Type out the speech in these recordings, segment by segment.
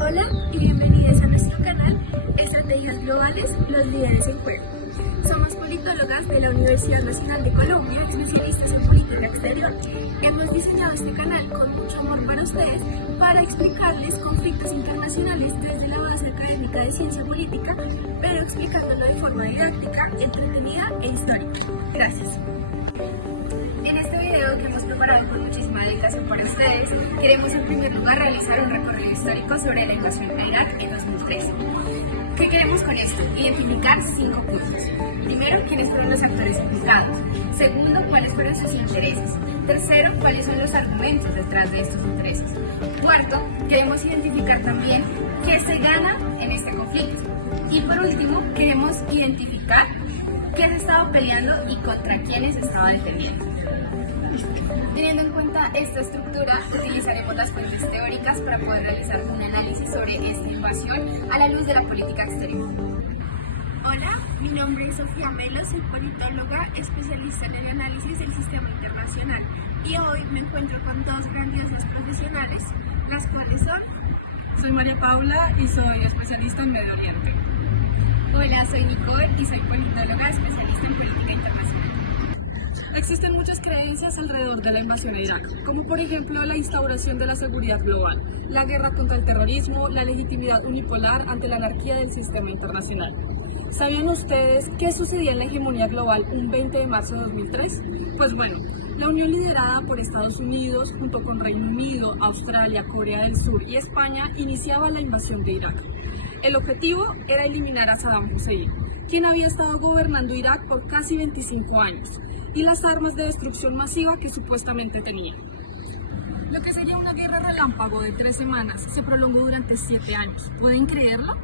Hola y bienvenidos a nuestro canal Estrategias Globales, los líderes en juego. Somos politólogas de la Universidad Nacional de Colombia, especialistas en política exterior. Hemos diseñado este canal con mucho amor para ustedes para explicarles conflictos internacionales desde la base académica de ciencia política, pero explicándolo de forma didáctica, entretenida e histórica. Gracias. En este video que hemos preparado con muchísima dedicación para ustedes, queremos en primer lugar realizar un recorrido histórico sobre la invasión a Irak en 2003. ¿Qué queremos con esto? Identificar 5 puntos. Primero, quiénes fueron los actores implicados. Segundo, cuáles fueron sus intereses. Tercero, cuáles son los argumentos detrás de estos intereses. Cuarto, queremos identificar también qué se gana en este conflicto. Y por último, queremos identificar qué se estaba peleando y contra quiénes se estaba defendiendo. Teniendo en cuenta esta estructura, utilizaremos las fuentes teóricas para poder realizar un análisis sobre esta invasión a la luz de la política exterior. Hola, mi nombre es Sofía Melo, soy politóloga especialista en el análisis del sistema internacional y hoy me encuentro con dos grandiosas profesionales, las cuales son... Soy María Paula y soy especialista en Medio Oriente. Hola, soy Nicole y soy politóloga especialista en política internacional. Existen muchas creencias alrededor de la invasión a Irak, como por ejemplo la instauración de la seguridad global, la guerra contra el terrorismo, la legitimidad unipolar ante la anarquía del sistema internacional. ¿Sabían ustedes qué sucedía en la hegemonía global un 20 de marzo de 2003? Pues bueno, la unión liderada por Estados Unidos, junto con Reino Unido, Australia, Corea del Sur y España, iniciaba la invasión de Irak. El objetivo era eliminar a Saddam Hussein, quien había estado gobernando Irak por casi 25 años, y las armas de destrucción masiva que supuestamente tenía. Lo que sería una guerra relámpago de 3 semanas se prolongó durante 7 años. ¿Pueden creerlo?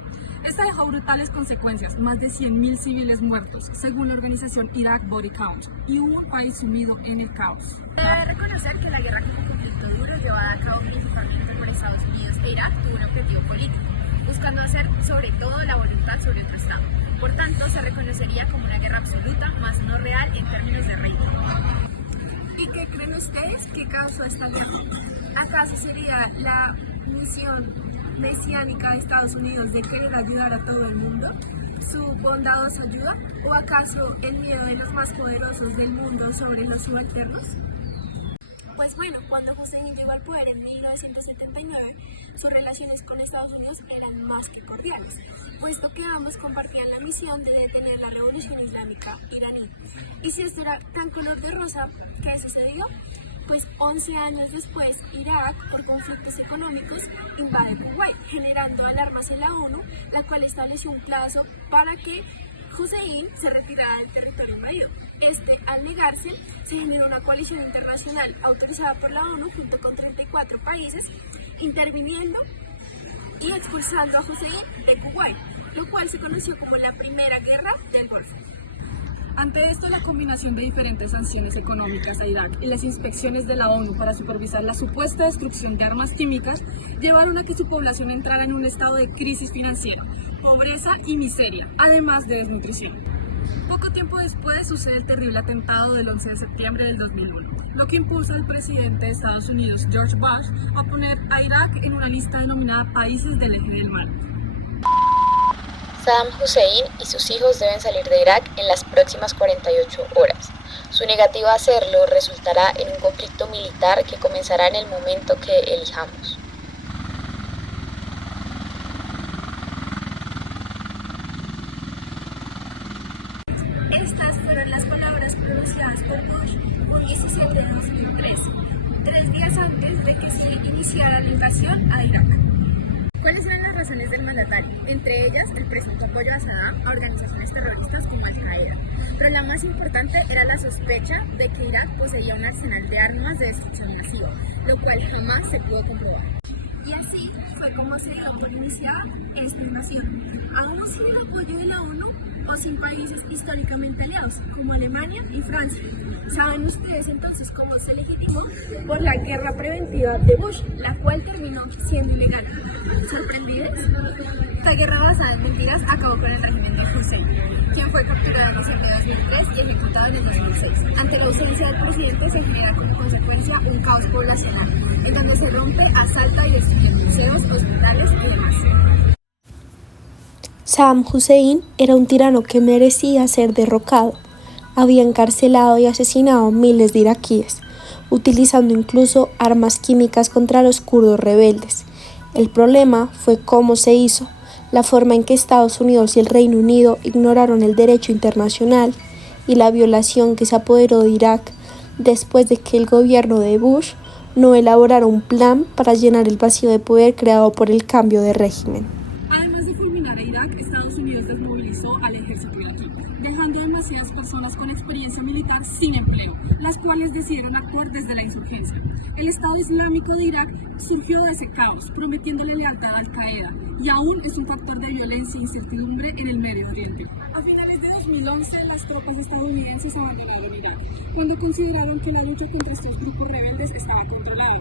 Esta dejó brutales consecuencias, más de 100.000 civiles muertos, según la organización Iraq Body Count, y un país sumido en el caos. Debe reconocer que la guerra como conflicto duro llevada a cabo principalmente por Estados Unidos e Irak tuvo un objetivo político, buscando hacer sobre todo la voluntad sobre otro Estado. Por tanto, se reconocería como una guerra absoluta, más no real en términos de reino. ¿Y qué creen ustedes que causó esta guerra? ¿Acaso sería la misión mesiánica de Estados Unidos de querer ayudar a todo el mundo? ¿Su bondadosa ayuda? ¿O acaso el miedo de los más poderosos del mundo sobre los subalternos? Pues bueno, cuando Hussein llegó al poder en 1979, sus relaciones con Estados Unidos eran más que cordiales, puesto que ambos compartían la misión de detener la revolución islámica iraní. Y si esto era tan color de rosa, ¿qué sucedió? Pues 11 años después, Irak, por conflictos económicos, invade Kuwait, generando alarmas en la ONU, la cual estableció un plazo para que Hussein se retirara del territorio invadido. Al negarse, se generó una coalición internacional autorizada por la ONU junto con 34 países, interviniendo y expulsando a Hussein de Kuwait, lo cual se conoció como la Primera Guerra del Golfo. Ante esto, la combinación de diferentes sanciones económicas a Irak y las inspecciones de la ONU para supervisar la supuesta destrucción de armas químicas llevaron a que su población entrara en un estado de crisis financiera, pobreza y miseria, además de desnutrición. Poco tiempo después sucede el terrible atentado del 11 de septiembre del 2001, lo que impulsa al presidente de Estados Unidos, George Bush, a poner a Irak en una lista denominada Países del Eje del Mal. Saddam Hussein y sus hijos deben salir de Irak en las próximas 48 horas. Su negativa a hacerlo resultará en un conflicto militar que comenzará en el momento que elijamos. Estas fueron las palabras pronunciadas por Bush el 17 de 2003, 3 días antes de que se iniciara la invasión a Irak. ¿Cuáles eran las razones del mandatario? Entre ellas, el presunto apoyo a Saddam a organizaciones terroristas como Al-Qaeda. Pero la más importante era la sospecha de que Irak poseía un arsenal de armas de destrucción masiva, lo cual jamás se pudo comprobar. Y así fue como se dio por iniciada esta invasión. Aún sin el apoyo de la ONU, o sin países históricamente aliados, como Alemania y Francia. ¿Saben ustedes entonces cómo se legitimó? Por la guerra preventiva de Bush, la cual terminó siendo ilegal. ¿Sorprendidos? Esta guerra basada en mentiras acabó con el régimen de Hussein, quien fue capturado en diciembre de 2003 y ejecutado en el 2006. Ante la ausencia del presidente se genera como consecuencia un caos poblacional, en donde se rompe, asalta y destruye museos, hospitales y demás. Saddam Hussein era un tirano que merecía ser derrocado. Había encarcelado y asesinado a miles de iraquíes, utilizando incluso armas químicas contra los kurdos rebeldes. El problema fue cómo se hizo, la forma en que Estados Unidos y el Reino Unido ignoraron el derecho internacional y la violación que se apoderó de Irak después de que el gobierno de Bush no elaborara un plan para llenar el vacío de poder creado por el cambio de régimen. Además de fulminar a Irak, Estados Unidos desmovilizó al ejército iraquí, dejando demasiadas personas con experiencia militar sin empleo, las cuales decidieron actuar desde la insurgencia. El Estado Islámico de Irak surgió de ese caos, prometiéndole lealtad a Al-Qaeda, y aún es un factor de violencia e incertidumbre en el Medio Oriente. A finales de 2011, las tropas estadounidenses abandonaron Irak, cuando consideraron que la lucha contra estos grupos rebeldes estaba controlada.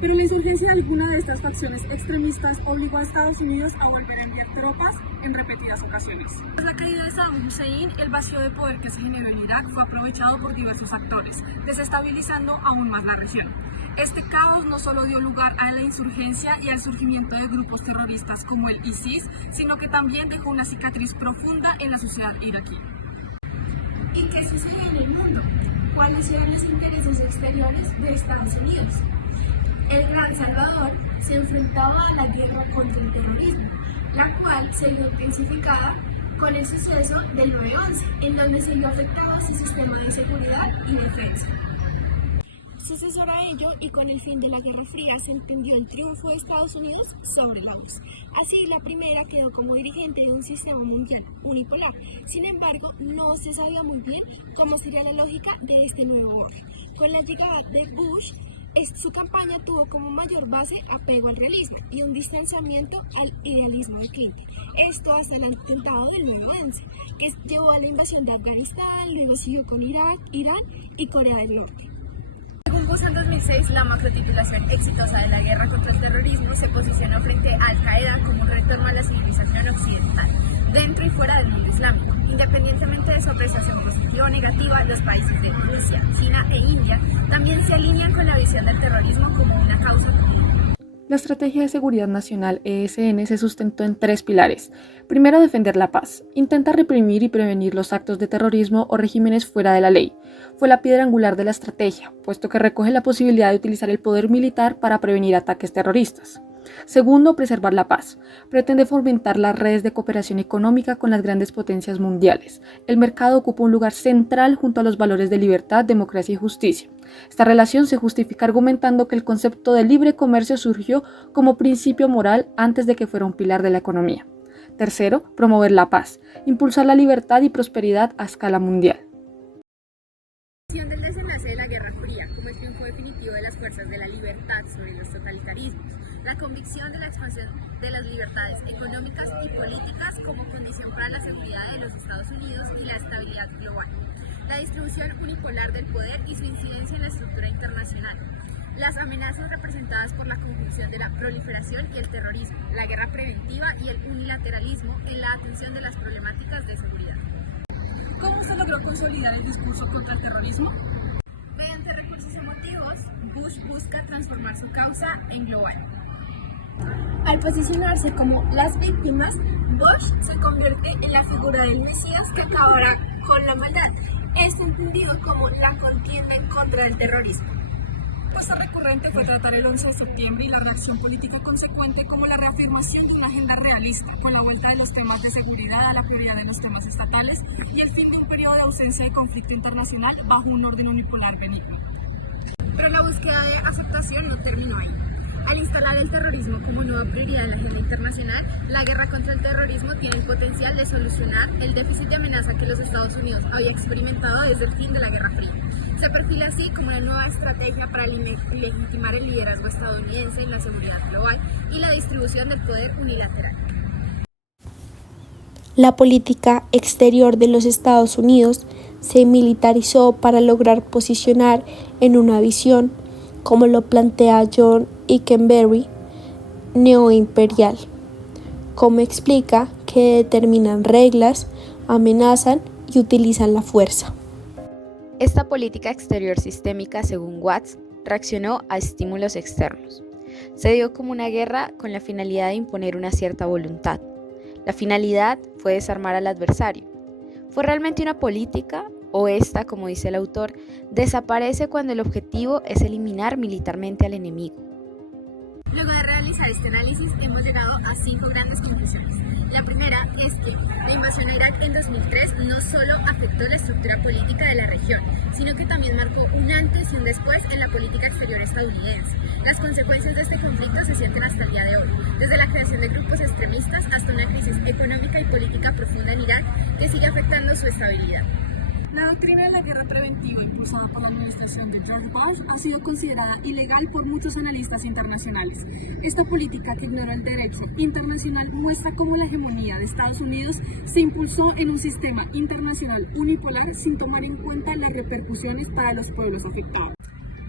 Pero la insurgencia de alguna de estas facciones extremistas obligó a Estados Unidos a volver a enviar tropas en repetidas ocasiones. Tras la caída de Saddam Hussein, el vacío de poder que se generó en Irak fue aprovechado por diversos actores, desestabilizando aún más la región. Este caos no solo dio lugar a la insurgencia y al surgimiento de grupos terroristas como el ISIS, sino que también dejó una cicatriz profunda en la sociedad iraquí. ¿Y qué sucede en el mundo? ¿Cuáles eran los intereses exteriores de Estados Unidos? El Gran Salvador se enfrentaba a la guerra contra el terrorismo, la cual se vio intensificada con el suceso del 9/11, en donde se vio afectado su sistema de seguridad y defensa. Sucesor a ello, y con el fin de la Guerra Fría, se entendió el triunfo de Estados Unidos sobre la URSS. Así, la primera quedó como dirigente de un sistema mundial unipolar. Sin embargo, no se sabía muy bien cómo sería la lógica de este nuevo orden. Con la llegada de Bush, su campaña tuvo como mayor base apego al realismo y un distanciamiento al idealismo de Clinton. Esto hasta el atentado del 9/11, que llevó a la invasión de Afganistán, luego siguió con Irak, Irán y Corea del Norte. Según Bush en 2006, la macrotitulación exitosa de la guerra contra el terrorismo se posicionó frente a Al-Qaeda como un retorno a la civilización occidental, dentro y fuera del mundo islámico. Independientemente de su apreciación positiva o negativa, los países de Rusia, China e India también se alinean con la visión del terrorismo como una causa común. La Estrategia de Seguridad Nacional ESN se sustentó en 3 pilares. Primero, defender la paz. Intenta reprimir y prevenir los actos de terrorismo o regímenes fuera de la ley. Fue la piedra angular de la estrategia, puesto que recoge la posibilidad de utilizar el poder militar para prevenir ataques terroristas. Segundo, preservar la paz. Pretende fomentar las redes de cooperación económica con las grandes potencias mundiales. El mercado ocupa un lugar central junto a los valores de libertad, democracia y justicia. Esta relación se justifica argumentando que el concepto de libre comercio surgió como principio moral antes de que fuera un pilar de la economía. Tercero, promover la paz. Impulsar la libertad y prosperidad a escala mundial. Del desenlace de la Guerra Fría como el triunfo definitivo de las fuerzas de la libertad sobre los totalitarismos, la convicción de la expansión de las libertades económicas y políticas como condición para la seguridad de los Estados Unidos y la estabilidad global, la distribución unipolar del poder y su incidencia en la estructura internacional, las amenazas representadas por la conjunción de la proliferación y el terrorismo, la guerra preventiva y el unilateralismo en la atención de las problemáticas de seguridad. ¿Cómo se logró consolidar el discurso contra el terrorismo? Mediante recursos emotivos, Bush busca transformar su causa en global. Al posicionarse como las víctimas, Bush se convierte en la figura del Mesías que acabará con la maldad. Es entendido como la contienda contra el terrorismo. La respuesta recurrente fue tratar el 11 de septiembre y la reacción política consecuente como la reafirmación de una agenda realista, con la vuelta de los temas de seguridad a la prioridad de los temas estatales y el fin de un periodo de ausencia de conflicto internacional bajo un orden unipolar benigno. Pero la búsqueda de aceptación no terminó ahí. Al instalar el terrorismo como nueva prioridad en la agenda internacional, la guerra contra el terrorismo tiene el potencial de solucionar el déficit de amenaza que los Estados Unidos había experimentado desde el fin de la Guerra Fría. Se perfila así como una nueva estrategia para legitimar el liderazgo estadounidense en la seguridad global y la distribución del poder unilateral. La política exterior de los Estados Unidos se militarizó para lograr posicionar en una visión, como lo plantea John Ikenberry, neoimperial, como explica que determinan reglas, amenazan y utilizan la fuerza. Esta política exterior sistémica, según Watts, reaccionó a estímulos externos. Se dio como una guerra con la finalidad de imponer una cierta voluntad. La finalidad fue desarmar al adversario. ¿Fue realmente una política? O esta, como dice el autor, desaparece cuando el objetivo es eliminar militarmente al enemigo. Luego de realizar este análisis, hemos llegado a 5 grandes conclusiones. La primera es que la invasión a Irak en 2003 no solo afectó la estructura política de la región, sino que también marcó un antes y un después en la política exterior estadounidense. Las consecuencias de este conflicto se sienten hasta el día de hoy, desde la creación de grupos extremistas hasta una crisis económica y política profunda en Irak que sigue afectando su estabilidad. La doctrina de la guerra preventiva impulsada por la administración de George Bush ha sido considerada ilegal por muchos analistas internacionales. Esta política que ignora el derecho internacional muestra cómo la hegemonía de Estados Unidos se impulsó en un sistema internacional unipolar sin tomar en cuenta las repercusiones para los pueblos afectados.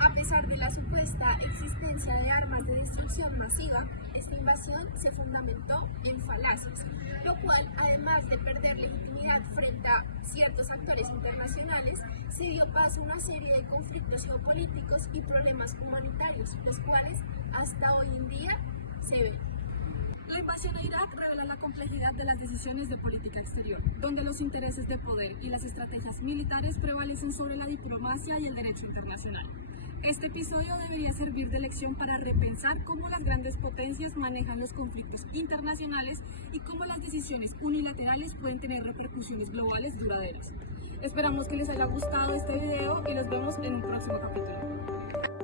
A pesar de la supuesta existencia de armas de destrucción masiva, esta invasión se fundamentó en falacias, lo cual, además de perder legitimidad frente a ciertos actores internacionales, se dio paso a una serie de conflictos geopolíticos y problemas humanitarios, los cuales hasta hoy en día se ven. La invasión a Irak revela la complejidad de las decisiones de política exterior, donde los intereses de poder y las estrategias militares prevalecen sobre la diplomacia y el derecho internacional. Este episodio debería servir de lección para repensar cómo las grandes potencias manejan los conflictos internacionales y cómo las decisiones unilaterales pueden tener repercusiones globales duraderas. Esperamos que les haya gustado este video y nos vemos en un próximo capítulo.